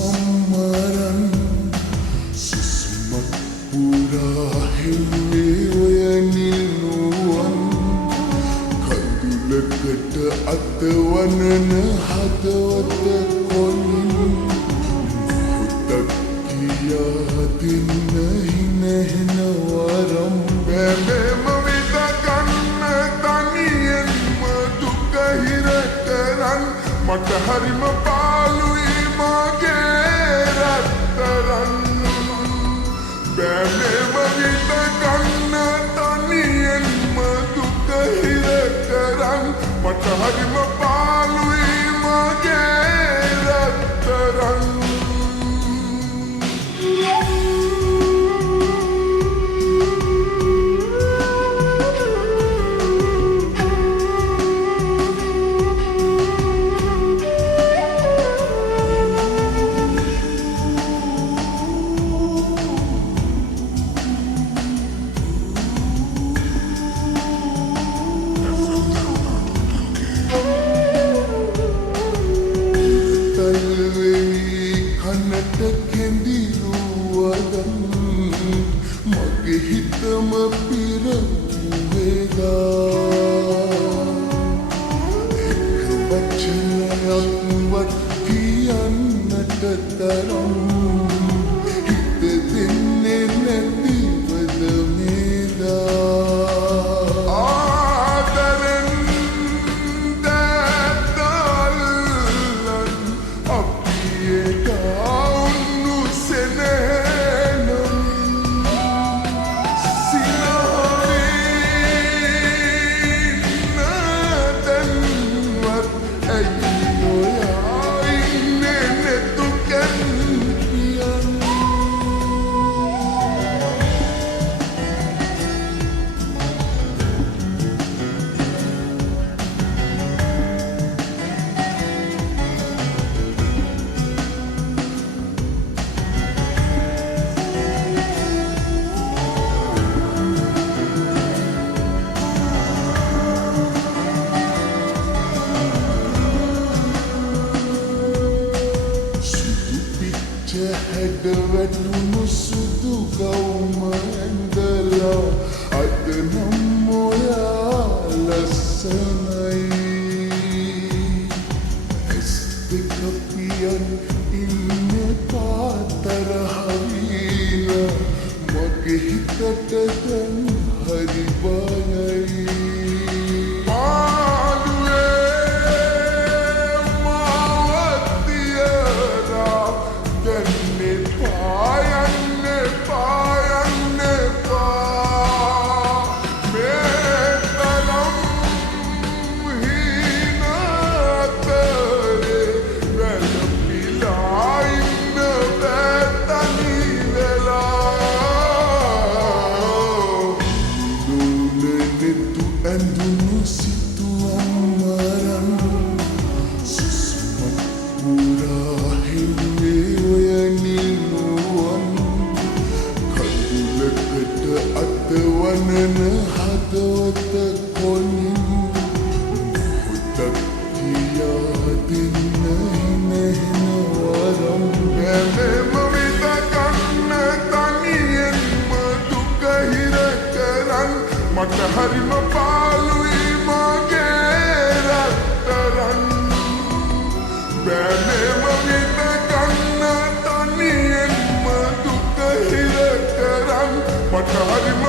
අම්මරන් සුසුමක් පුරා හෙව්වේ ඔය නිල්නුවන් කඳුලකට අතවනන හදවත කොනින් හුත්තක් කියා දෙන්න හිනහෙන වරම් බැලෙම විදගන්න තනියෙන්ම දුක හිර කරන් මට හරිම පාළුයි මගේ රත්තරන් බැලෙම විදගන්න තනියෙන්ම දුක හිර කරන් මට හරිම පාළුයි මගේ රත්තරන් කනට කෙඳිරුවදන් මගේ හිතම පිරවුවේදා එක වචනයක්වත් කියන්නට තරම් හිත දෙන්නේ නැතිවද මේදා ආදරෙන් දැතල්ලන් අපියට හැඩවැටුණු සුදු ගවුම ඇඳලා අද නම් ඔයා ලස්සනයි ඇස් දෙක පියන් ඉන්නේ පාතරහවිලා මගේ හිතට දැන් හරි බයයි ඇඳුණු සිතු අම්මරන් සුසුමක් පුරා හෙව්වේ ඔය නිල්නුවන් කඳුලකට අතවනන හදවත කොනින් හුත්තක් කියා දෙන්න හිනහෙන වරම් බැලෙම විදගන්න තනියෙන්ම දුක හිර කරන් මට හරිම පාළුයි මගේ රත්තරන් බැලෙම විදගන්න තනියෙන්ම දුක හිර කරන් මට හරිම